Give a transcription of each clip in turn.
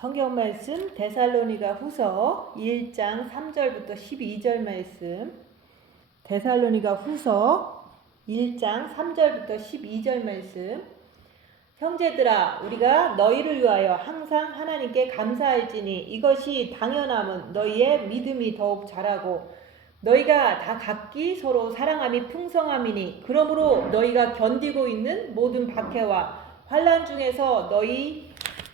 성경 말씀 데살로니가 후서 1장 3절부터 12절 말씀. 데살로니가 후서 1장 3절부터 12절 말씀. 형제들아, 우리가 너희를 위하여 항상 하나님께 감사할지니 이것이 당연함은 너희의 믿음이 더욱 자라고 너희가 다 각기 서로 사랑함이 풍성함이니 그러므로 너희가 견디고 있는 모든 박해와 환난 중에서 너희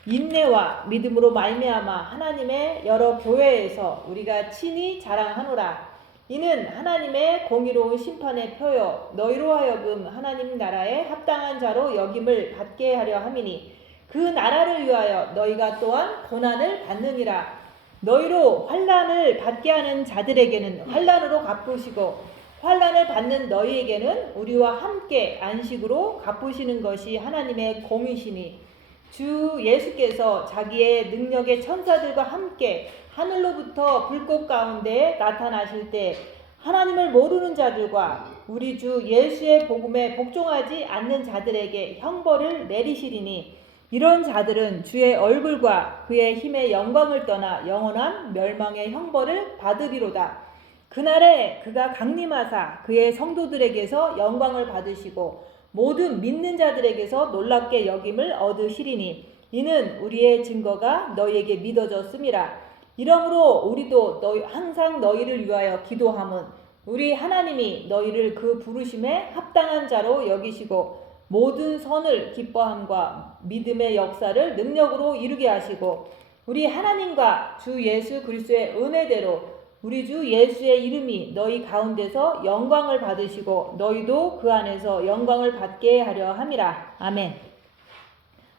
인내와 믿음으로 말미암아 하나님의 여러 교회에서 우리가 친히 자랑하노라. 이는 하나님의 공의로운 심판의 표요 너희로 하여금 하나님 나라에 합당한 자로 여김을 받게 하려 함이니 그 나라를 위하여 너희가 또한 고난을 받느니라. 너희로 환난을 받게 하는 자들에게는 환난으로 갚으시고 환난을 받는 너희에게는 우리와 함께 안식으로 갚으시는 것이 하나님의 공이시니 주 예수께서 자기의 능력의 천사들과 함께 하늘로부터 불꽃 가운데 나타나실 때 하나님을 모르는 자들과 우리 주 예수의 복음에 복종하지 않는 자들에게 형벌을 내리시리니 이런 자들은 주의 얼굴과 그의 힘의 영광을 떠나 영원한 멸망의 형벌을 받으리로다. 그날에 그가 강림하사 그의 성도들에게서 영광을 받으시고 모든 믿는 자들에게서 놀랍게 여김을 얻으시리니 이는 우리의 증거가 너희에게 믿어졌음이라. 이러므로 우리도 항상 너희를 위하여 기도함은 우리 하나님이 너희를 그 부르심에 합당한 자로 여기시고 모든 선을 기뻐함과 믿음의 역사를 능력으로 이루게 하시고 우리 하나님과 주 예수 그리스도의 은혜대로 우리 주 예수의 이름이 너희 가운데서 영광을 받으시고 너희도 그 안에서 영광을 받게 하려 함이라. 아멘.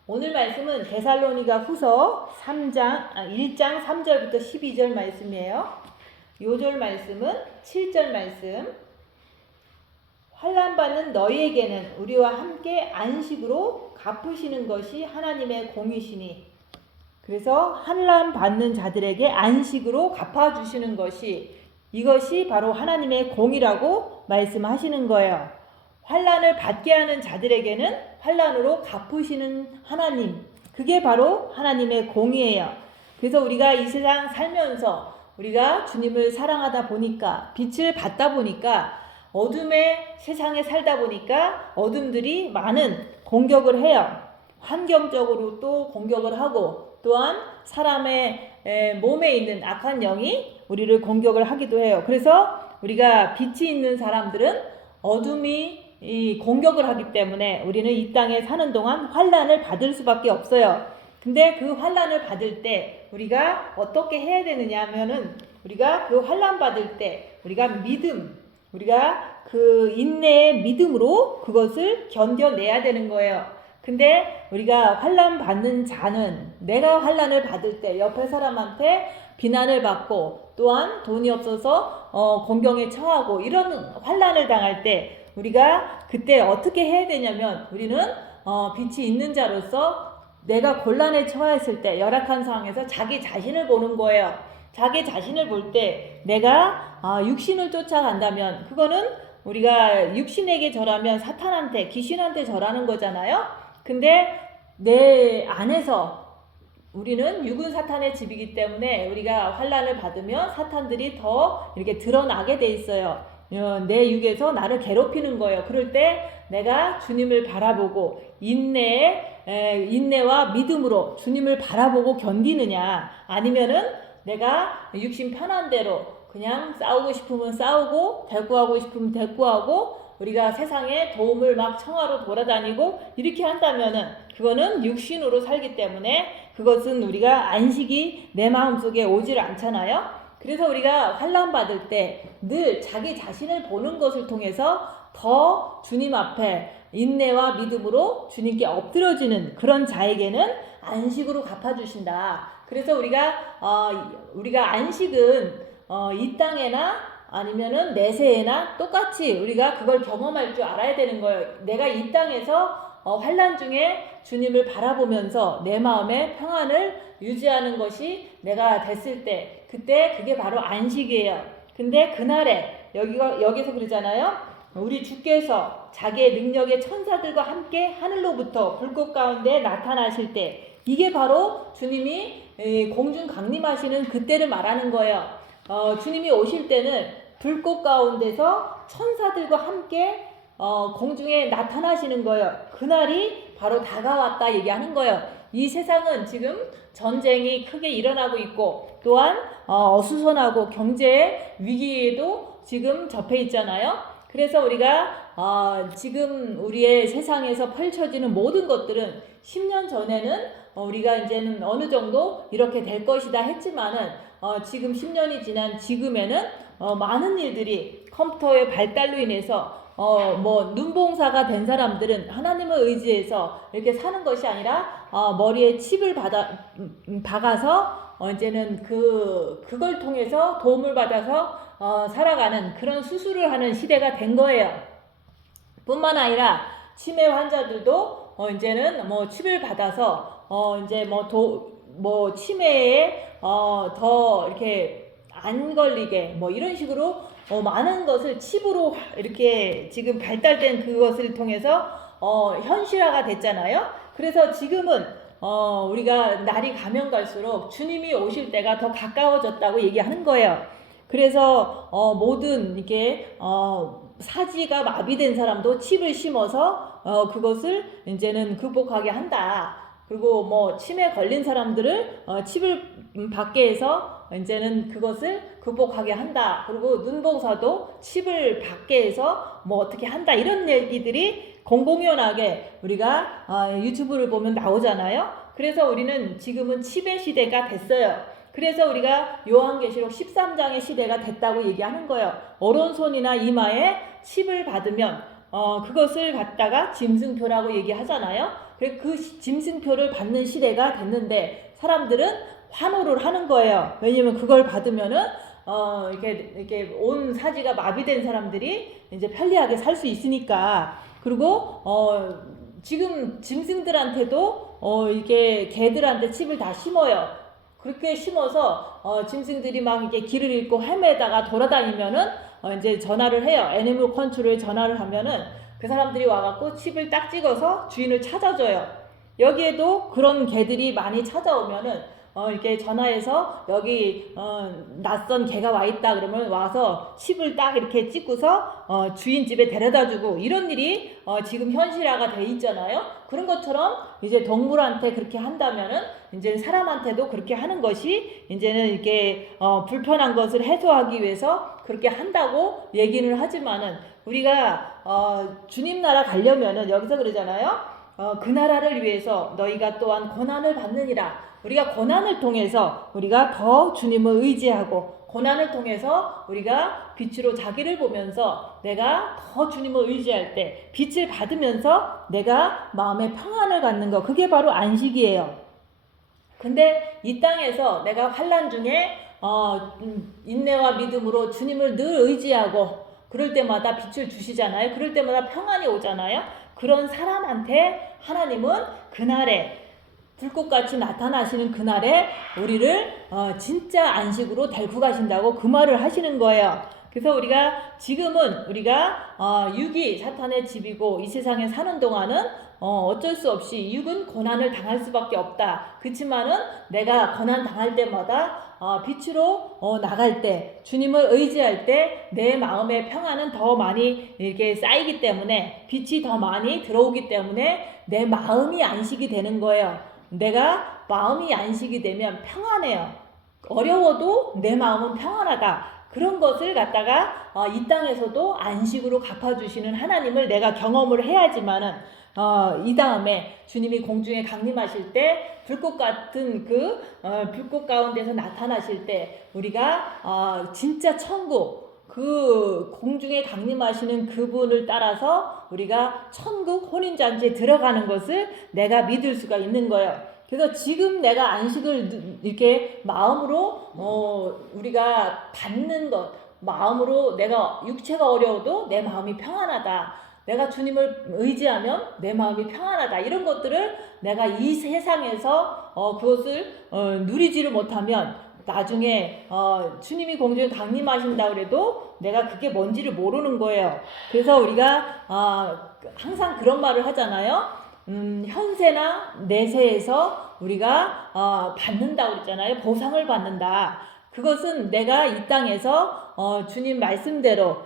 오늘 말씀은 데살로니가 후서 1장 3절부터 12절 말씀이에요. 요절 말씀은 7절 말씀. 환난받는 너희에게는 우리와 함께 안식으로 갚으시는 것이 하나님의 공이시니 그래서 환난 받는 자들에게 안식으로 갚아주시는 것이 이것이 바로 하나님의 공이라고 말씀하시는 거예요. 환난을 받게 하는 자들에게는 환난으로 갚으시는 하나님, 그게 바로 하나님의 공이에요. 그래서 우리가 이 세상 살면서 우리가 주님을 사랑하다 보니까 빛을 받다 보니까 어둠의 세상에 살다 보니까 어둠들이 많은 공격을 해요. 환경적으로 또 공격을 하고 또한 사람의 몸에 있는 악한 영이 우리를 공격을 하기도 해요. 그래서 우리가 빛이 있는 사람들은 어둠이 공격을 하기 때문에 우리는 이 땅에 사는 동안 환난을 받을 수밖에 없어요. 근데 그 환난을 받을 때 우리가 어떻게 해야 되느냐 하면은 우리가 그 환난 받을 때 우리가 우리가 그 인내의 믿음으로 그것을 견뎌내야 되는 거예요. 근데 우리가 환난 받는 자는 내가 환난을 받을 때 옆에 사람한테 비난을 받고 또한 돈이 없어서 공경에 처하고 이런 환난을 당할 때 우리가 그때 어떻게 해야 되냐면 우리는 빛이 있는 자로서 내가 곤란에 처했을 때 열악한 상황에서 자기 자신을 보는 거예요. 자기 자신을 볼 때 내가 육신을 쫓아간다면 그거는 우리가 육신에게 절하면 사탄한테 귀신한테 절하는 거잖아요. 근데 내 안에서 우리는 육은 사탄의 집이기 때문에 우리가 환난을 받으면 사탄들이 더 이렇게 드러나게 돼 있어요. 내 육에서 나를 괴롭히는 거예요. 그럴 때 내가 주님을 바라보고 인내와 믿음으로 주님을 바라보고 견디느냐 아니면은 내가 육신 편한 대로 그냥 싸우고 싶으면 싸우고 대꾸하고 싶으면 대꾸하고 우리가 세상에 도움을 막 청하러 돌아다니고 이렇게 한다면은 그거는 육신으로 살기 때문에 그것은 우리가 안식이 내 마음속에 오질 않잖아요. 그래서 우리가 환난 받을 때 늘 자기 자신을 보는 것을 통해서 더 주님 앞에 인내와 믿음으로 주님께 엎드려지는 그런 자에게는 안식으로 갚아주신다. 그래서 우리가 안식은 이 땅에나 아니면은 내세에나 똑같이 우리가 그걸 경험할 줄 알아야 되는 거예요. 내가 이 땅에서 환난 중에 주님을 바라보면서 내 마음의 평안을 유지하는 것이 내가 됐을 때 그때 그게 바로 안식이에요. 근데 그날에 여기서 그러잖아요. 우리 주께서 자기의 능력의 천사들과 함께 하늘로부터 불꽃 가운데 나타나실 때 이게 바로 주님이 공중 강림하시는 그때를 말하는 거예요. 주님이 오실 때는 불꽃 가운데서 천사들과 함께 공중에 나타나시는 거예요. 그날이 바로 다가왔다 얘기하는 거예요. 이 세상은 지금 전쟁이 크게 일어나고 있고 또한 어수선하고 경제 위기에도 지금 접해 있잖아요. 그래서 우리가 지금 우리의 세상에서 펼쳐지는 모든 것들은 10년 전에는 우리가 이제는 어느 정도 이렇게 될 것이다 했지만은 지금 10년이 지난 지금에는 많은 일들이 컴퓨터의 발달로 인해서 뭐 눈봉사가 된 사람들은 하나님을 의지해서 이렇게 사는 것이 아니라 머리에 칩을 박아서 이제는 그걸 통해서 도움을 받아서 살아가는 그런 수술을 하는 시대가 된 거예요. 뿐만 아니라 치매 환자들도 이제는 뭐 칩을 받아서 이제 뭐 치매에 더 이렇게 안 걸리게 뭐 이런 식으로 많은 것을 칩으로 이렇게 지금 발달된 그것을 통해서 현실화가 됐잖아요. 그래서 지금은 우리가 날이 가면 갈수록 주님이 오실 때가 더 가까워졌다고 얘기하는 거예요. 그래서 모든 이게 사지가 마비된 사람도 칩을 심어서 그것을 이제는 극복하게 한다. 그리고 뭐 치매 걸린 사람들을 칩을 받게 해서 이제는 그것을 극복하게 한다. 그리고 눈봉사도 칩을 받게 해서 뭐 어떻게 한다. 이런 얘기들이 공공연하게 우리가 유튜브를 보면 나오잖아요. 그래서 우리는 지금은 칩의 시대가 됐어요. 그래서 우리가 요한계시록 13장의 시대가 됐다고 얘기하는 거예요. 오른손이나 이마에 칩을 받으면 그것을 갖다가 짐승표라고 얘기하잖아요. 그 짐승표를 받는 시대가 됐는데 사람들은 환호를 하는 거예요. 왜냐면 그걸 받으면은 이렇게 온 사지가 마비된 사람들이 이제 편리하게 살 수 있으니까. 그리고 지금 짐승들한테도 이게 개들한테 칩을 다 심어요. 그렇게 심어서 짐승들이 막 이렇게 길을 잃고 헤매다가 돌아다니면은 이제 전화를 해요. 애니멀 컨트롤에 전화를 하면은 그 사람들이 와갖고 칩을 딱 찍어서 주인을 찾아줘요. 여기에도 그런 개들이 많이 찾아오면은 이렇게 전화해서 여기 낯선 개가 와 있다 그러면 와서 칩을 딱 이렇게 찍고서 주인 집에 데려다주고 이런 일이 지금 현실화가 돼 있잖아요. 그런 것처럼 이제 동물한테 그렇게 한다면은 이제 사람한테도 그렇게 하는 것이 이제는 이렇게 불편한 것을 해소하기 위해서 그렇게 한다고 얘기는 하지만은 우리가 주님 나라 가려면은 여기서 그러잖아요. 그 나라를 위해서 너희가 또한 고난을 받느니라. 우리가 고난을 통해서 우리가 더 주님을 의지하고 고난을 통해서 우리가 빛으로 자기를 보면서 내가 더 주님을 의지할 때 빛을 받으면서 내가 마음의 평안을 갖는 거, 그게 바로 안식이에요. 근데 이 땅에서 내가 환난 중에 인내와 믿음으로 주님을 늘 의지하고 그럴 때마다 빛을 주시잖아요. 그럴 때마다 평안이 오잖아요. 그런 사람한테 하나님은 그날에 불꽃같이 나타나시는 그날에 우리를 진짜 안식으로 데리고 가신다고 그 말을 하시는 거예요. 그래서 우리가 지금은 우리가 육이 사탄의 집이고 이 세상에 사는 동안은 어쩔 수 없이 육은 고난을 당할 수밖에 없다. 그렇지만은 내가 고난 당할 때마다 빛으로 나갈 때 주님을 의지할 때 내 마음의 평안은 더 많이 이렇게 쌓이기 때문에 빛이 더 많이 들어오기 때문에 내 마음이 안식이 되는 거예요. 내가 마음이 안식이 되면 평안해요. 어려워도 내 마음은 평안하다. 그런 것을 갖다가 이 땅에서도 안식으로 갚아주시는 하나님을 내가 경험을 해야지만은 이 다음에 주님이 공중에 강림하실 때 불꽃 같은 불꽃 가운데서 나타나실 때 우리가 진짜 천국 그 공중에 강림하시는 그분을 따라서 우리가 천국 혼인잔치에 들어가는 것을 내가 믿을 수가 있는 거예요. 그래서 지금 내가 안식을 이렇게 마음으로 우리가 받는 것, 마음으로 내가 육체가 어려워도 내 마음이 평안하다. 내가 주님을 의지하면 내 마음이 평안하다. 이런 것들을 내가 이 세상에서 그것을 누리지를 못하면 나중에 주님이 공중에 강림하신다 그래도 내가 그게 뭔지를 모르는 거예요. 그래서 우리가 항상 그런 말을 하잖아요. 현세나 내세에서 우리가 받는다고 그랬잖아요. 보상을 받는다. 그것은 내가 이 땅에서 주님 말씀대로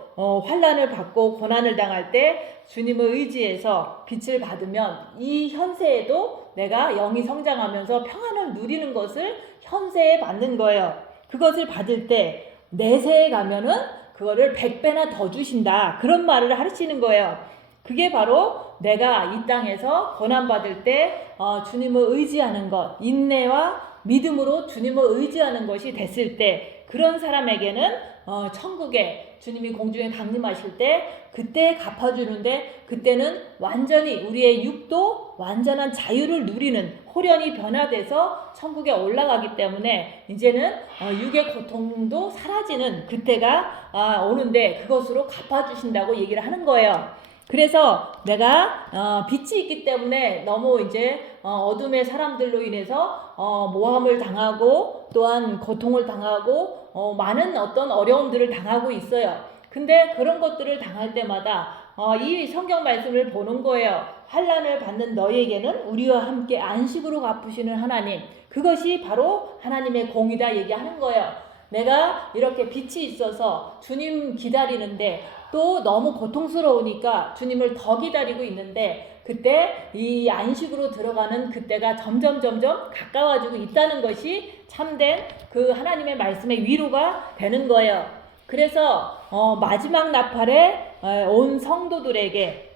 환난을 받고 고난을 당할 때 주님을 의지해서 빛을 받으면 이 현세에도 내가 영이 성장하면서 평안을 누리는 것을 현세에 받는 거예요. 그것을 받을 때 내세에 가면은 그거를 100배나 더 주신다. 그런 말을 하시는 거예요. 그게 바로 내가 이 땅에서 고난받을 때 주님을 의지하는 것, 인내와 믿음으로 주님을 의지하는 것이 됐을 때 그런 사람에게는 천국에 주님이 공중에 강림하실 때 그때 갚아주는데 그때는 완전히 우리의 육도 완전한 자유를 누리는 호련히 변화돼서 천국에 올라가기 때문에 이제는 육의 고통도 사라지는 그때가 오는데 그것으로 갚아주신다고 얘기를 하는 거예요. 그래서 내가 빛이 있기 때문에 너무 이제 어둠의 사람들로 인해서 모함을 당하고 또한 고통을 당하고 많은 어떤 어려움들을 당하고 있어요. 근데 그런 것들을 당할 때마다 이 성경 말씀을 보는 거예요. 환난을 받는 너희에게는 우리와 함께 안식으로 갚으시는 하나님, 그것이 바로 하나님의 공이다 얘기하는 거예요. 내가 이렇게 빛이 있어서 주님 기다리는데 또 너무 고통스러우니까 주님을 더 기다리고 있는데 그때 이 안식으로 들어가는 그때가 점점 가까워지고 있다는 것이 참된 그 하나님의 말씀의 위로가 되는 거예요. 그래서 마지막 나팔에 온 성도들에게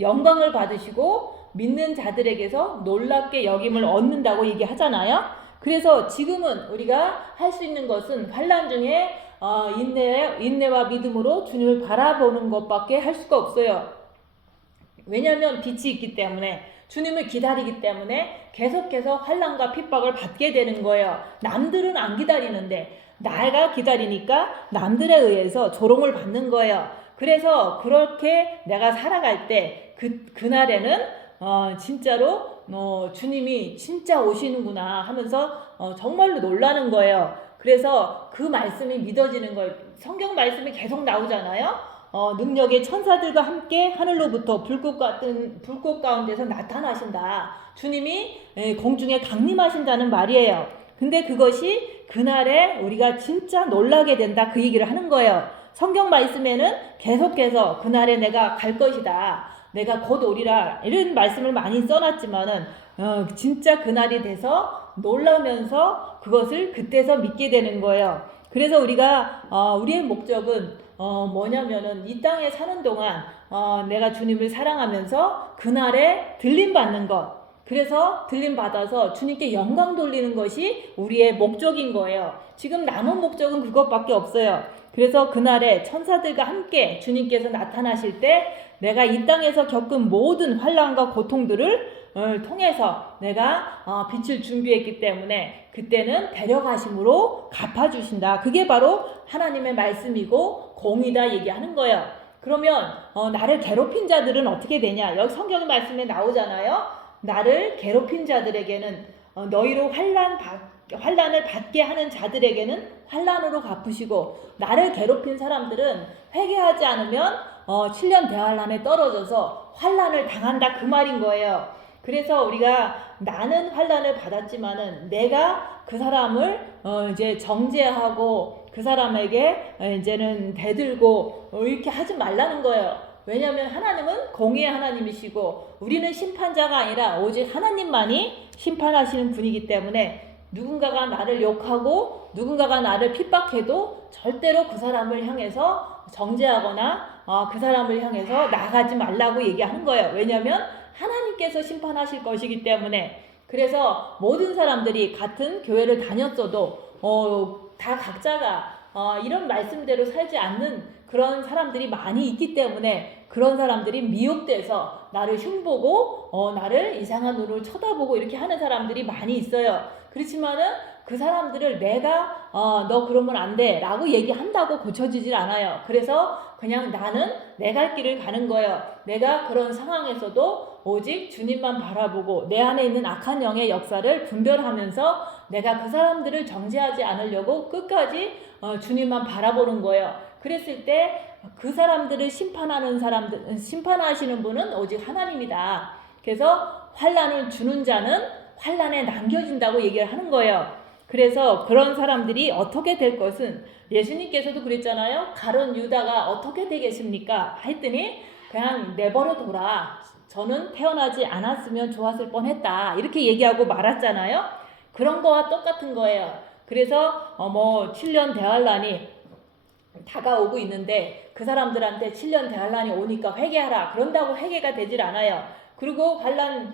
영광을 받으시고 믿는 자들에게서 놀랍게 여김을 얻는다고 얘기하잖아요. 그래서 지금은 우리가 할 수 있는 것은 환난 중에 인내와 믿음으로 주님을 바라보는 것밖에 할 수가 없어요. 왜냐하면 빛이 있기 때문에 주님을 기다리기 때문에 계속해서 환난과 핍박을 받게 되는 거예요. 남들은 안 기다리는데 내가 기다리니까 남들에 의해서 조롱을 받는 거예요. 그래서 그렇게 내가 살아갈 때 그날에는 진짜로 주님이 진짜 오시는구나 하면서 정말로 놀라는 거예요. 그래서 그 말씀이 믿어지는 거예요. 성경 말씀이 계속 나오잖아요. 능력의 천사들과 함께 하늘로부터 불꽃 가운데서 나타나신다. 주님이 공중에 강림하신다는 말이에요. 근데 그것이 그날에 우리가 진짜 놀라게 된다 그 얘기를 하는 거예요. 성경 말씀에는 계속해서 그날에 내가 갈 것이다. 내가 곧 오리라 이런 말씀을 많이 써놨지만은 진짜 그날이 돼서 놀라면서 그것을 그때서 믿게 되는 거예요. 그래서 우리가 우리의 목적은 뭐냐면은 이 땅에 사는 동안 내가 주님을 사랑하면서 그날에 들림 받는 것. 그래서 들림 받아서 주님께 영광 돌리는 것이 우리의 목적인 거예요. 지금 남은 목적은 그것밖에 없어요. 그래서 그날에 천사들과 함께 주님께서 나타나실 때 내가 이 땅에서 겪은 모든 환난과 고통들을 통해서 내가 빛을 준비했기 때문에 그때는 데려가심으로 갚아주신다. 그게 바로 하나님의 말씀이고 공이다 얘기하는 거예요. 그러면 나를 괴롭힌 자들은 어떻게 되냐? 여기 성경 말씀에 나오잖아요. 나를 괴롭힌 자들에게는 너희로 환난을 받게 하는 자들에게는 환난으로 갚으시고 나를 괴롭힌 사람들은 회개하지 않으면 7년 대환란에 떨어져서 환난을 당한다 그 말인 거예요. 그래서 우리가 나는 환난을 받았지만은 내가 그 사람을 이제 정죄하고 그 사람에게 이제는 대들고 이렇게 하지 말라는 거예요. 왜냐하면 하나님은 공의의 하나님이시고 우리는 심판자가 아니라 오직 하나님만이 심판하시는 분이기 때문에 누군가가 나를 욕하고 누군가가 나를 핍박해도 절대로 그 사람을 향해서 정죄하거나 그 사람을 향해서 나가지 말라고 얘기하는 거예요. 왜냐하면 하나님께서 심판하실 것이기 때문에. 그래서 모든 사람들이 같은 교회를 다녔어도 다 각자가 이런 말씀대로 살지 않는 그런 사람들이 많이 있기 때문에 그런 사람들이 미혹돼서 나를 흉보고 나를 이상한 눈으로 쳐다보고 이렇게 하는 사람들이 많이 있어요. 그렇지만은 그 사람들을 내가 너 그러면 안 돼 라고 얘기한다고 고쳐지질 않아요. 그래서 그냥 나는 내 갈 길을 가는 거예요. 내가 그런 상황에서도 오직 주님만 바라보고 내 안에 있는 악한 영의 역사를 분별하면서 내가 그 사람들을 정죄하지 않으려고 끝까지 주님만 바라보는 거예요. 그랬을 때 그 사람들을 심판하시는 분은 오직 하나님이다. 그래서 환난을 주는 자는 환란에 남겨진다고 얘기를 하는 거예요. 그래서 그런 사람들이 어떻게 될 것은 예수님께서도 그랬잖아요. 가론 유다가 어떻게 되겠습니까? 했더니 그냥 내버려 둬라. 저는 태어나지 않았으면 좋았을 뻔했다. 이렇게 얘기하고 말았잖아요. 그런 거와 똑같은 거예요. 그래서 7년 대환란이 다가오고 있는데 그 사람들한테 7년 대환란이 오니까 회개하라. 그런다고 회개가 되질 않아요. 그리고 환란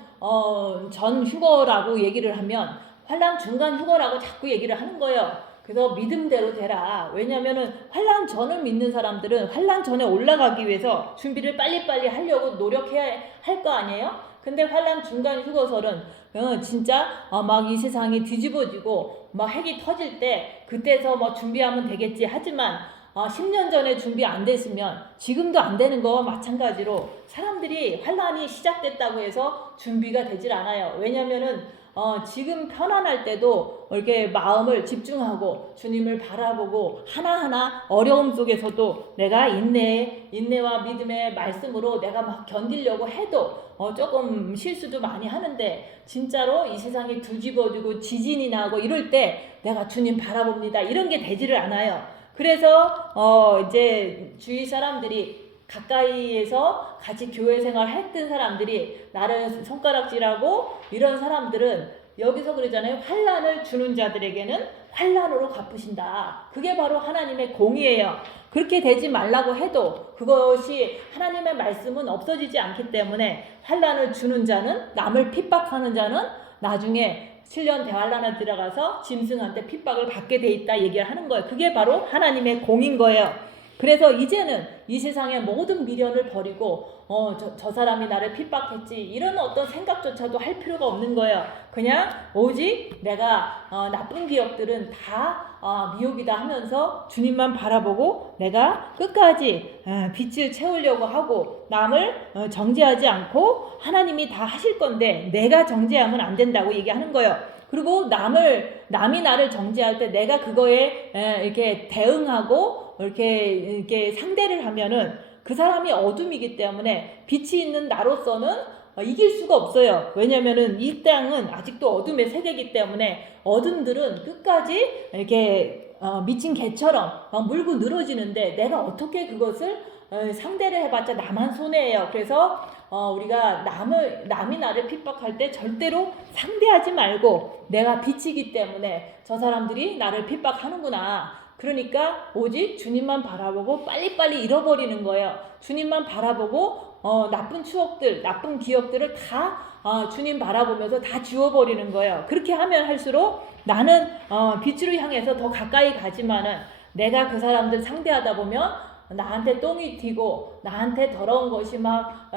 전 휴거라고 얘기를 하면 환란 중간 휴거라고 자꾸 얘기를 하는 거예요. 그래서 믿음대로 되라. 왜냐면은 환란 전을 믿는 사람들은 환란 전에 올라가기 위해서 준비를 빨리빨리 하려고 노력해야 할 거 아니에요? 근데 환란 중간 휴거설은 진짜 막 이 세상이 뒤집어지고 막 핵이 터질 때 그때서 뭐 준비하면 되겠지. 하지만 10년 전에 준비 안 됐으면 지금도 안 되는 거와 마찬가지로 사람들이 환란이 시작됐다고 해서 준비가 되질 않아요. 왜냐면은 지금 편안할 때도 이렇게 마음을 집중하고 주님을 바라보고 하나하나 어려움 속에서도 내가 인내와 믿음의 말씀으로 내가 막 견디려고 해도 조금 실수도 많이 하는데 진짜로 이 세상이 뒤집어지고 지진이 나고 이럴 때 내가 주님 바라봅니다. 이런 게 되지를 않아요. 그래서 이제 주위 사람들이 가까이에서 같이 교회 생활 했던 사람들이 나를 손가락질하고 이런 사람들은 여기서 그러잖아요. 환란을 주는 자들에게는 환란으로 갚으신다. 그게 바로 하나님의 공의예요. 그렇게 되지 말라고 해도 그것이 하나님의 말씀은 없어지지 않기 때문에 환란을 주는 자는 남을 핍박하는 자는 나중에 7년 대환란에 들어가서 짐승한테 핍박을 받게 돼 있다 얘기를 하는 거예요. 그게 바로 하나님의 공인 거예요. 그래서 이제는 이 세상의 모든 미련을 버리고 저 사람이 나를 핍박했지 이런 어떤 생각조차도 할 필요가 없는 거예요. 그냥 오직 내가 나쁜 기억들은 다 미혹이다 하면서 주님만 바라보고 내가 끝까지 빛을 채우려고 하고 남을 정죄하지 않고 하나님이 다 하실 건데 내가 정죄하면 안 된다고 얘기하는 거예요. 그리고 남이 나를 정죄할 때 내가 그거에 이렇게 대응하고 이렇게 상대를 하면은 그 사람이 어둠이기 때문에 빛이 있는 나로서는 이길 수가 없어요. 왜냐면은 이 땅은 아직도 어둠의 세계이기 때문에 어둠들은 끝까지 이렇게 미친 개처럼 막 물고 늘어지는데 내가 어떻게 그것을 상대를 해봤자 나만 손해예요. 그래서 우리가 남이 나를 핍박할 때 절대로 상대하지 말고 내가 빛이기 때문에 저 사람들이 나를 핍박하는구나. 그러니까 오직 주님만 바라보고 빨리빨리 잃어버리는 거예요. 주님만 바라보고 나쁜 추억들, 나쁜 기억들을 다 주님 바라보면서 다 지워버리는 거예요. 그렇게 하면 할수록 나는 빛으로 향해서 더 가까이 가지만은 내가 그 사람들 상대하다 보면 나한테 똥이 튀고 나한테 더러운 것이 막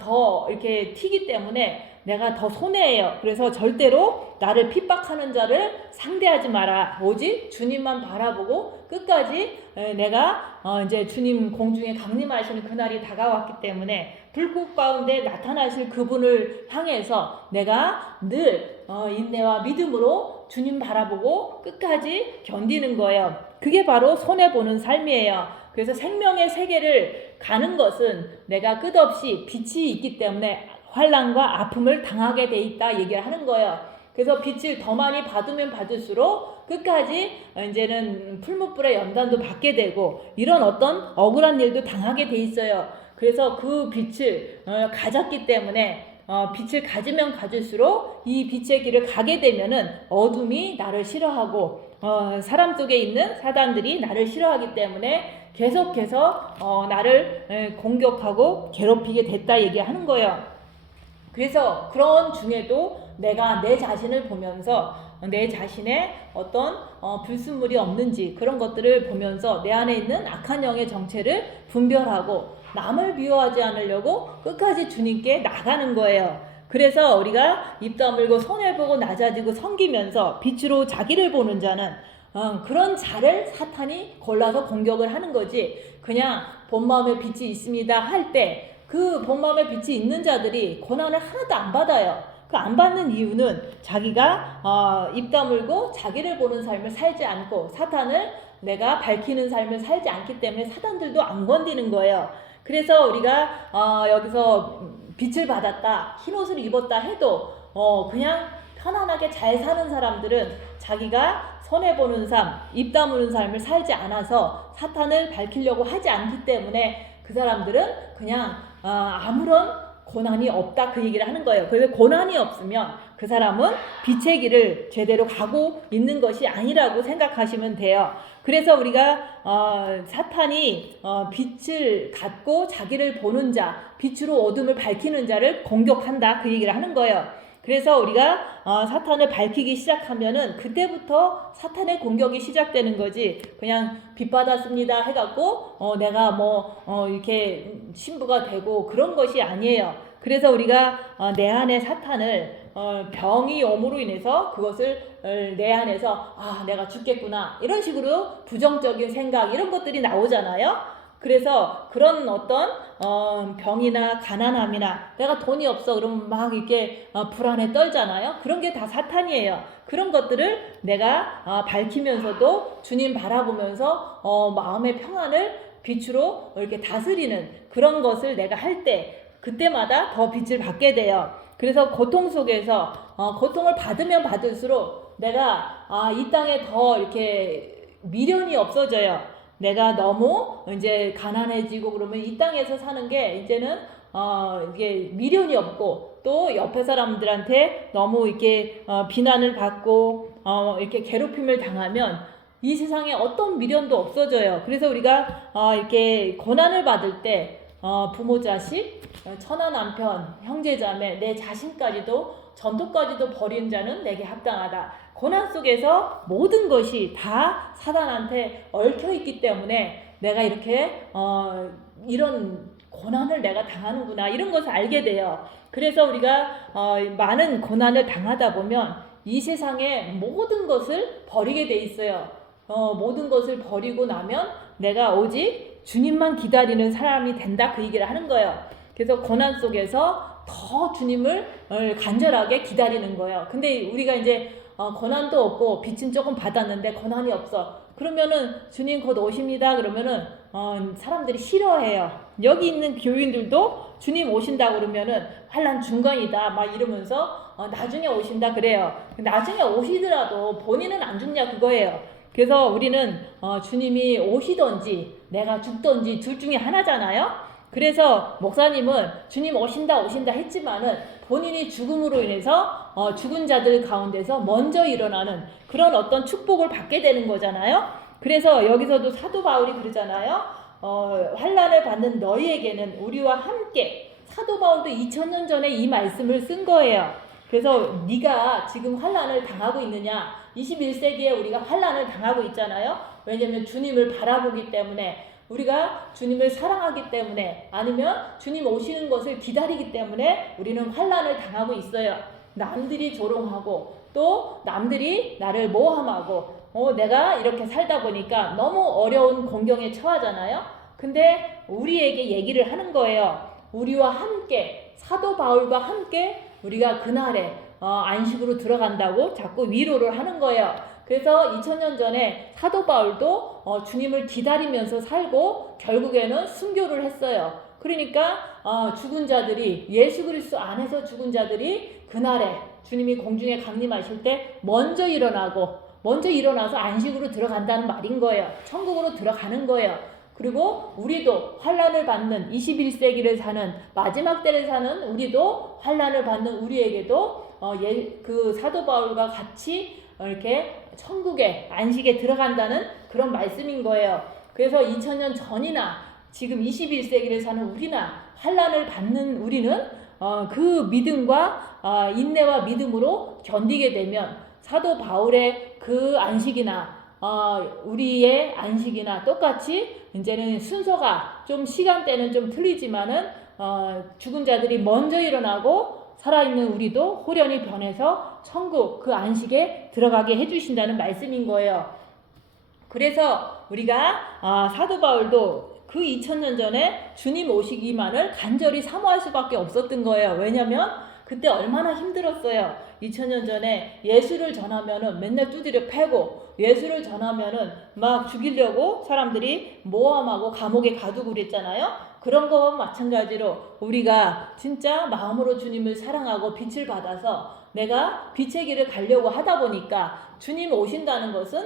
더 이렇게 튀기 때문에 내가 더 손해예요. 그래서 절대로 나를 핍박하는 자를 상대하지 마라. 오직 주님만 바라보고 끝까지 내가 이제 주님 공중에 강림하시는 그날이 다가왔기 때문에 불꽃 가운데 나타나실 그분을 향해서 내가 늘 인내와 믿음으로 주님 바라보고 끝까지 견디는 거예요. 그게 바로 손해보는 삶이에요. 그래서 생명의 세계를 가는 것은 내가 끝없이 빛이 있기 때문에 환난과 아픔을 당하게 돼 있다 얘기를 하는 거예요. 그래서 빛을 더 많이 받으면 받을수록 끝까지 이제는 풀무불의 연단도 받게 되고 이런 어떤 억울한 일도 당하게 돼 있어요. 그래서 그 빛을 가졌기 때문에 빛을 가지면 가질수록 이 빛의 길을 가게 되면은 어둠이 나를 싫어하고 사람 속에 있는 사단들이 나를 싫어하기 때문에 계속해서 나를 공격하고 괴롭히게 됐다 얘기하는 거예요. 그래서 그런 중에도 내가 내 자신을 보면서 내 자신의 어떤 불순물이 없는지 그런 것들을 보면서 내 안에 있는 악한 영의 정체를 분별하고 남을 미워하지 않으려고 끝까지 주님께 나가는 거예요. 그래서 우리가 입 다물고 손해보고 낮아지고 섬기면서 빛으로 자기를 보는 자는 그런 자를 사탄이 골라서 공격을 하는 거지. 그냥 본 마음에 빛이 있습니다 할 때 그 본 마음에 빛이 있는 자들이 고난을 하나도 안 받아요. 그 안 받는 이유는 자기가 입 다물고 자기를 보는 삶을 살지 않고 사탄을 내가 밝히는 삶을 살지 않기 때문에 사단들도 안 건드리는 거예요. 그래서 우리가 여기서 빛을 받았다, 흰옷을 입었다 해도 그냥 편안하게 잘 사는 사람들은 자기가 손해보는 삶, 입 다무는 삶을 살지 않아서 사탄을 밝히려고 하지 않기 때문에 그 사람들은 그냥 아무런 고난이 없다 그 얘기를 하는 거예요. 그래서 고난이 없으면 그 사람은 빛의 길을 제대로 가고 있는 것이 아니라고 생각하시면 돼요. 그래서 우리가 사탄이 빛을 갖고 자기를 보는 자, 빛으로 어둠을 밝히는 자를 공격한다 그 얘기를 하는 거예요. 그래서 우리가 사탄을 밝히기 시작하면은 그때부터 사탄의 공격이 시작되는 거지. 그냥 빛 받았습니다 해갖고 내가 이렇게 신부가 되고 그런 것이 아니에요. 그래서 우리가 내 안에 사탄을 병이 옴으로 인해서 그것을 내 안에서 내가 죽겠구나 이런 식으로 부정적인 생각 이런 것들이 나오잖아요. 그래서 그런 어떤 병이나 가난함이나 내가 돈이 없어 그러면 막 이렇게 불안에 떨잖아요. 그런 게 다 사탄이에요. 그런 것들을 내가 밝히면서도 주님 바라보면서 마음의 평안을 빛으로 이렇게 다스리는 그런 것을 내가 할 때 그때마다 더 빛을 받게 돼요. 그래서 고통 속에서 고통을 받으면 받을수록 내가 이 땅에 더 이렇게 미련이 없어져요. 내가 너무 이제 가난해지고 그러면 이 땅에서 사는 게 이제는 이게 미련이 없고 또 옆에 사람들한테 너무 이렇게 비난을 받고 이렇게 괴롭힘을 당하면 이 세상에 어떤 미련도 없어져요. 그래서 우리가 이렇게 고난을 받을 때 부모 자식, 처나 남편, 형제 자매, 내 자신까지도 전토까지도 버린 자는 내게 합당하다. 고난 속에서 모든 것이 다 사단한테 얽혀있기 때문에 내가 이렇게 이런 고난을 내가 당하는구나 이런 것을 알게 돼요. 그래서 우리가 많은 고난을 당하다 보면 이 세상의 모든 것을 버리게 돼 있어요. 모든 것을 버리고 나면 내가 오직 주님만 기다리는 사람이 된다 그 얘기를 하는 거예요. 그래서 고난 속에서 더 주님을 간절하게 기다리는 거예요. 근데 우리가 이제 고난도 없고 빛은 조금 받았는데 고난이 없어. 그러면은 주님 곧 오십니다. 그러면은 사람들이 싫어해요. 여기 있는 교인들도 주님 오신다 그러면은 환난 중간이다 막 이러면서 나중에 오신다 그래요. 나중에 오시더라도 본인은 안 죽냐 그거예요. 그래서 우리는 주님이 오시던지 내가 죽던지 둘 중에 하나잖아요. 그래서 목사님은 주님 오신다 했지만은 본인이 죽음으로 인해서 죽은 자들 가운데서 먼저 일어나는 그런 어떤 축복을 받게 되는 거잖아요. 그래서 여기서도 사도 바울이 그러잖아요. 환난을 받는 너희에게는 우리와 함께 사도 바울도 2000년 전에 이 말씀을 쓴 거예요. 그래서 네가 지금 환난을 당하고 있느냐? 21세기에 우리가 환난을 당하고 있잖아요. 왜냐하면 주님을 바라보기 때문에 우리가 주님을 사랑하기 때문에 아니면 주님 오시는 것을 기다리기 때문에 우리는 환난을 당하고 있어요. 남들이 조롱하고 또 남들이 나를 모함하고 내가 이렇게 살다 보니까 너무 어려운 공경에 처하잖아요. 근데 우리에게 얘기를 하는 거예요. 우리와 함께 사도 바울과 함께 우리가 그날에 안식으로 들어간다고 자꾸 위로를 하는 거예요. 그래서 2000년 전에 사도 바울도 주님을 기다리면서 살고 결국에는 순교를 했어요. 그러니까 죽은 자들이 예수 그리스도 안에서 죽은 자들이 그날에 주님이 공중에 강림하실 때 먼저 일어나서 안식으로 들어간다는 말인 거예요. 천국으로 들어가는 거예요. 그리고 우리도 환난을 받는 21세기를 사는 마지막 때를 사는 우리도 환난을 받는 우리에게도 그 사도 바울과 같이 이렇게 천국에 안식에 들어간다는 그런 말씀인 거예요. 그래서 2000년 전이나 지금 21세기를 사는 우리나 환난을 받는 우리는 그 믿음과 인내와 믿음으로 견디게 되면 사도 바울의 그 안식이나 우리의 안식이나 똑같이 이제는 순서가 좀 시간대는 좀 틀리지만은 죽은 자들이 먼저 일어나고 살아있는 우리도 호련히 변해서 천국 그 안식에 들어가게 해주신다는 말씀인 거예요. 그래서 우리가 사도 바울도 그 2000년 전에 주님 오시기만을 간절히 사모할 수밖에 없었던 거예요. 왜냐면 그때 얼마나 힘들었어요. 2000년 전에 예수를 전하면은 맨날 두드려 패고 예수를 전하면은 막 죽이려고 사람들이 모함하고 감옥에 가두고 그랬잖아요. 그런 거와 마찬가지로 우리가 진짜 마음으로 주님을 사랑하고 빛을 받아서 내가 빛의 길을 가려고 하다 보니까 주님 오신다는 것은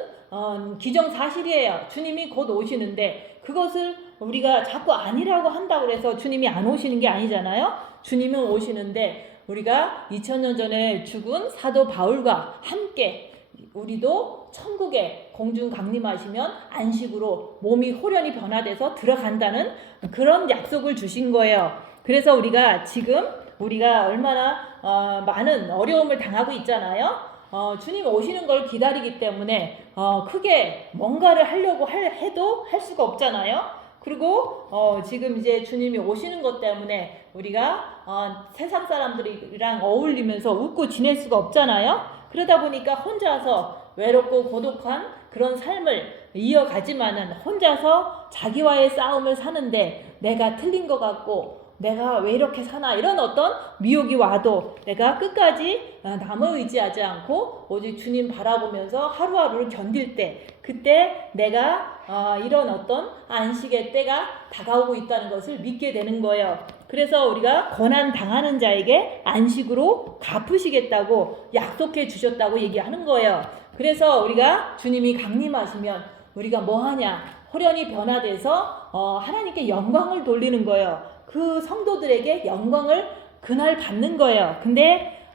기정사실이에요. 주님이 곧 오시는데 그것을 우리가 자꾸 아니라고 한다고 해서 주님이 안 오시는 게 아니잖아요. 주님은 오시는데 우리가 2000년 전에 죽은 사도 바울과 함께 우리도 천국에 공중 강림하시면 안식으로 몸이 호련히 변화돼서 들어간다는 그런 약속을 주신 거예요. 그래서 우리가 지금 우리가 얼마나 많은 어려움을 당하고 있잖아요. 주님 오시는 걸 기다리기 때문에 크게 뭔가를 하려고 해도 할 수가 없잖아요. 그리고 지금 이제 주님이 오시는 것 때문에 우리가 세상 사람들이랑 어울리면서 웃고 지낼 수가 없잖아요. 그러다 보니까 혼자서 외롭고 고독한 그런 삶을 이어가지만은 혼자서 자기와의 싸움을 사는데 내가 틀린 것 같고 내가 왜 이렇게 사나 이런 어떤 미혹이 와도 내가 끝까지 남을 의지하지 않고 오직 주님 바라보면서 하루하루를 견딜 때 그때 내가 이런 어떤 안식의 때가 다가오고 있다는 것을 믿게 되는 거예요. 그래서 우리가 고난 당하는 자에게 안식으로 갚으시겠다고 약속해 주셨다고 얘기하는 거예요. 그래서 우리가 주님이 강림하시면 우리가 뭐 하냐? 호련히 변화돼서 하나님께 영광을 돌리는 거예요. 그 성도들에게 영광을 그날 받는 거예요. 근데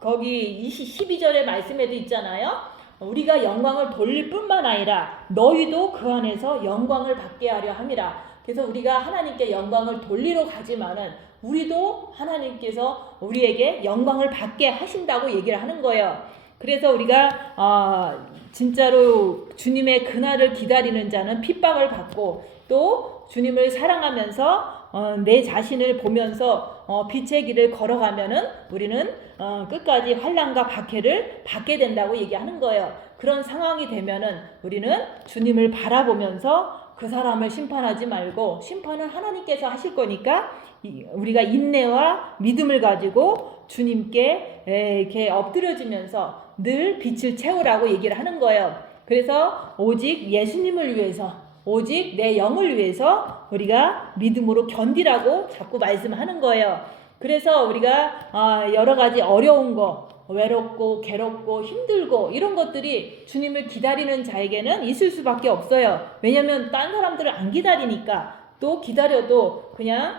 거기 12절의 말씀에도 있잖아요. 우리가 영광을 돌릴 뿐만 아니라 너희도 그 안에서 영광을 받게 하려 함이라. 그래서 우리가 하나님께 영광을 돌리러 가지만은 우리도 하나님께서 우리에게 영광을 받게 하신다고 얘기를 하는 거예요. 그래서 우리가 진짜로 주님의 그날을 기다리는 자는 핍박을 받고 또 주님을 사랑하면서 내 자신을 보면서 빛의 길을 걸어가면은 우리는 끝까지 환난과 박해를 받게 된다고 얘기하는 거예요. 그런 상황이 되면은 우리는 주님을 바라보면서 그 사람을 심판하지 말고 심판은 하나님께서 하실 거니까 우리가 인내와 믿음을 가지고 주님께 이렇게 엎드려지면서 늘 빛을 채우라고 얘기를 하는 거예요. 그래서 오직 예수님을 위해서 오직 내 영을 위해서 우리가 믿음으로 견디라고 자꾸 말씀하는 거예요. 그래서 우리가 여러 가지 어려운 거, 외롭고 괴롭고 힘들고 이런 것들이 주님을 기다리는 자에게는 있을 수밖에 없어요. 왜냐하면 딴 사람들을 안 기다리니까 또 기다려도 그냥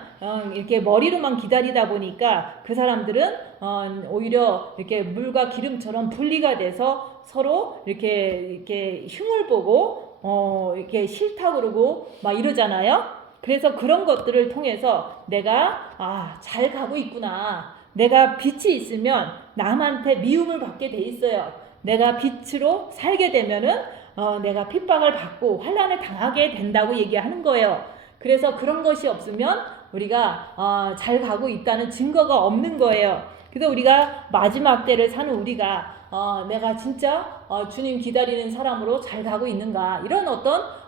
이렇게 머리로만 기다리다 보니까 그 사람들은 오히려 이렇게 물과 기름처럼 분리가 돼서 서로 이렇게 흉을 보고 이렇게 싫다 그러고 막 이러잖아요. 그래서 그런 것들을 통해서 내가 잘 가고 있구나. 내가 빛이 있으면 남한테 미움을 받게 돼 있어요. 내가 빛으로 살게 되면은 내가 핍박을 받고 환난을 당하게 된다고 얘기하는 거예요. 그래서 그런 것이 없으면 우리가 잘 가고 있다는 증거가 없는 거예요. 그래서 우리가 마지막 때를 사는 우리가 내가 진짜 주님 기다리는 사람으로 잘 가고 있는가 이런 어떤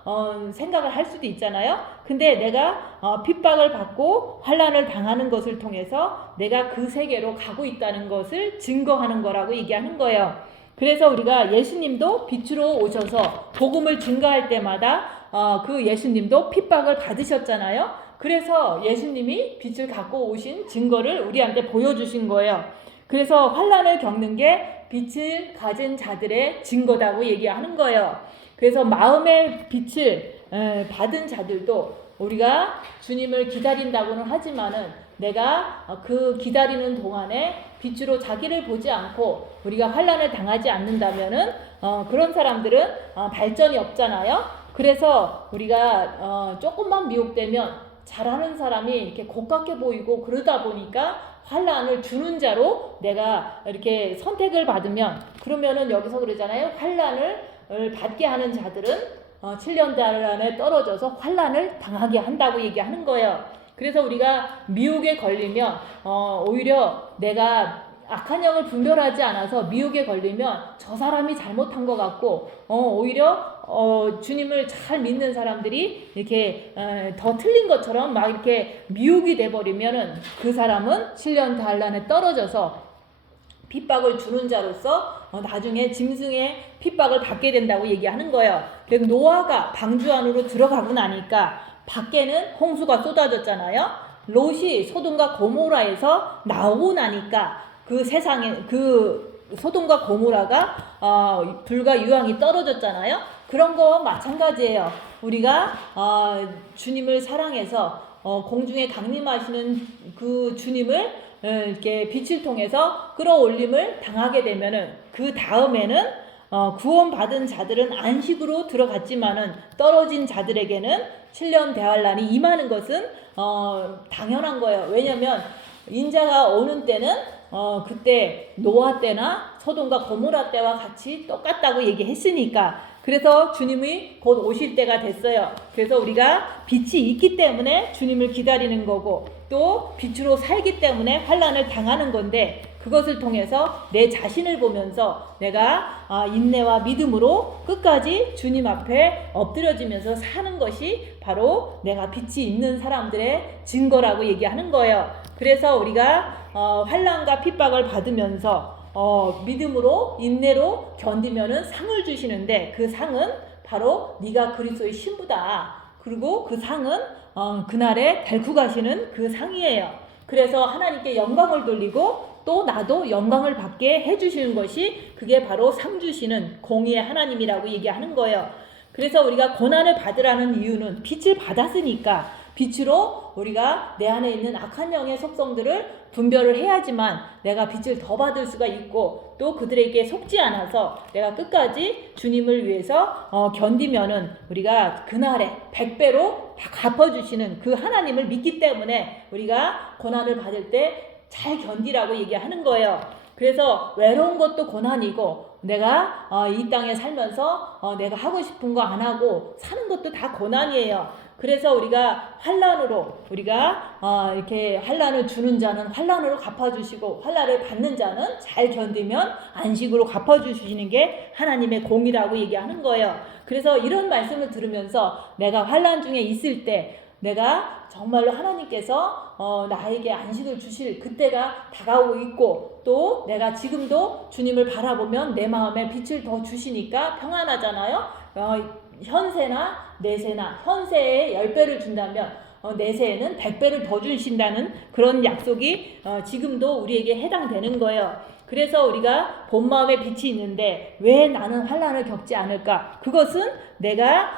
생각을 할 수도 있잖아요. 근데 내가 핍박을 받고 환난을 당하는 것을 통해서 내가 그 세계로 가고 있다는 것을 증거하는 거라고 얘기하는 거예요. 그래서 우리가 예수님도 빛으로 오셔서 복음을 증거할 때마다 그 예수님도 핍박을 받으셨잖아요. 그래서 예수님이 빛을 갖고 오신 증거를 우리한테 보여주신 거예요. 그래서 환난을 겪는 게 빛을 가진 자들의 증거다고 얘기하는 거예요. 그래서 마음의 빛을 받은 자들도 우리가 주님을 기다린다고는 하지만은 내가 그 기다리는 동안에 빛으로 자기를 보지 않고 우리가 환난을 당하지 않는다면은 그런 사람들은 발전이 없잖아요. 그래서 우리가 조금만 미혹되면 잘하는 사람이 이렇게 고깝게 보이고 그러다 보니까 환난을 주는 자로 내가 이렇게 선택을 받으면 그러면은 여기서 그러잖아요. 환난을 받게 하는 자들은 7년 안에 떨어져서 환난을 당하게 한다고 얘기하는 거예요. 그래서 우리가 미혹에 걸리면 오히려 내가 악한 영을 분별하지 않아서 미혹에 걸리면 저 사람이 잘못한 것 같고 오히려 주님을 잘 믿는 사람들이 이렇게 더 틀린 것처럼 막 이렇게 미혹이 돼버리면은 그 사람은 7년 단란에 떨어져서 핍박을 주는 자로서 나중에 짐승의 핍박을 받게 된다고 얘기하는 거예요. 그래서 노아가 방주 안으로 들어가고 나니까 밖에는 홍수가 쏟아졌잖아요. 롯이 소돔과 고모라에서 나오고 나니까 그 그 세상에 그 소돔과 고모라가 불과 유황이 떨어졌잖아요. 그런 거 마찬가지예요. 우리가 주님을 사랑해서 공중에 강림하시는 그 주님을 이렇게 빛을 통해서 끌어올림을 당하게 되면은 그 다음에는 구원받은 자들은 안식으로 들어갔지만은 떨어진 자들에게는 7년 대환란이 임하는 것은 당연한 거예요. 왜냐면 인자가 오는 때는 그때 노아 때나 소돔과 고모라 때와 같이 똑같다고 얘기했으니까. 그래서 주님이 곧 오실 때가 됐어요. 그래서 우리가 빛이 있기 때문에 주님을 기다리는 거고, 또 빛으로 살기 때문에 환난을 당하는 건데, 그것을 통해서 내 자신을 보면서 내가 인내와 믿음으로 끝까지 주님 앞에 엎드려지면서 사는 것이 바로 내가 빛이 있는 사람들의 증거라고 얘기하는 거예요. 그래서 우리가 환난과 핍박을 받으면서 믿음으로 인내로 견디면은 상을 주시는데, 그 상은 바로 네가 그리스도의 신부다. 그리고 그 상은 그날에 데리고 가시는 그 상이에요. 그래서 하나님께 영광을 돌리고 또 나도 영광을 받게 해주시는 것이, 그게 바로 상 주시는 공의의 하나님이라고 얘기하는 거예요. 그래서 우리가 고난을 받으라는 이유는 빛을 받았으니까, 빛으로 우리가 내 안에 있는 악한 영의 속성들을 분별을 해야지만 내가 빛을 더 받을 수가 있고, 또 그들에게 속지 않아서 내가 끝까지 주님을 위해서 견디면은 우리가 그날에 100배로 다 갚아주시는 그 하나님을 믿기 때문에 우리가 고난을 받을 때 잘 견디라고 얘기하는 거예요. 그래서 외로운 것도 고난이고, 내가 이 땅에 살면서 내가 하고 싶은 거 안 하고 사는 것도 다 고난이에요. 그래서 우리가 환난으로, 우리가 이렇게 환난을 주는 자는 환난으로 갚아주시고, 환난을 받는 자는 잘 견디면 안식으로 갚아주시는 게 하나님의 공이라고 얘기하는 거예요. 그래서 이런 말씀을 들으면서 내가 환난 중에 있을 때 내가 정말로 하나님께서 나에게 안식을 주실 그때가 다가오고 있고, 또 내가 지금도 주님을 바라보면 내 마음에 빛을 더 주시니까 평안하잖아요. 현세나 내세나, 현세에 10배를 준다면 내세에는 100배를 더 주신다는 그런 약속이 지금도 우리에게 해당되는 거예요. 그래서 우리가 본 마음에 빛이 있는데 왜 나는 환난을 겪지 않을까? 그것은 내가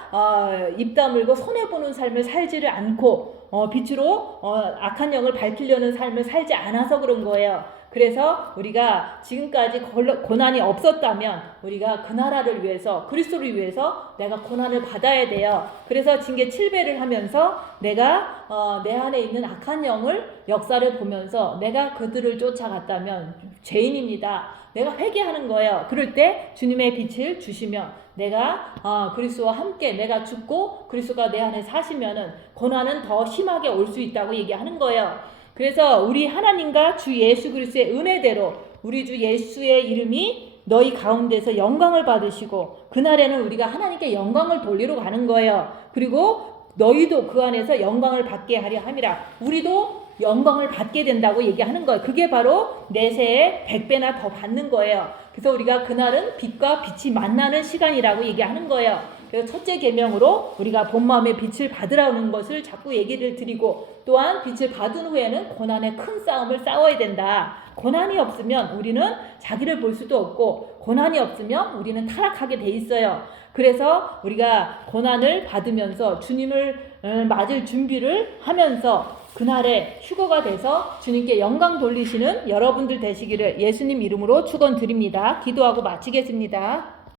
입 다물고 손해보는 삶을 살지를 않고 빛으로 악한 영을 밝히려는 삶을 살지 않아서 그런 거예요. 그래서 우리가 지금까지 고난이 없었다면 우리가 그 나라를 위해서, 그리스도를 위해서 내가 고난을 받아야 돼요. 그래서 징계 7배를 하면서 내가 내 안에 있는 악한 영을 역사를 보면서 내가 그들을 쫓아갔다면 죄인입니다. 내가 회개하는 거예요. 그럴 때 주님의 빛을 주시면 내가 그리스도와 함께 내가 죽고 그리스도가 내 안에 사시면은 고난은 더 심하게 올 수 있다고 얘기하는 거예요. 그래서 우리 하나님과 주 예수 그리스도의 은혜대로 우리 주 예수의 이름이 너희 가운데서 영광을 받으시고, 그날에는 우리가 하나님께 영광을 돌리러 가는 거예요. 그리고 너희도 그 안에서 영광을 받게 하려 함이라. 우리도 영광을 받게 된다고 얘기하는 거예요. 그게 바로 내세에 100배나 더 받는 거예요. 그래서 우리가 그날은 빛과 빛이 만나는 시간이라고 얘기하는 거예요. 그래서 첫째 계명으로 우리가 본 마음의 빛을 받으라는 것을 자꾸 얘기를 드리고, 또한 빛을 받은 후에는 고난의 큰 싸움을 싸워야 된다. 고난이 없으면 우리는 자기를 볼 수도 없고, 고난이 없으면 우리는 타락하게 돼 있어요. 그래서 우리가 고난을 받으면서 주님을 맞을 준비를 하면서 그날에 휴거가 돼서 주님께 영광 돌리시는 여러분들 되시기를 예수님 이름으로 축원드립니다. 기도하고 마치겠습니다.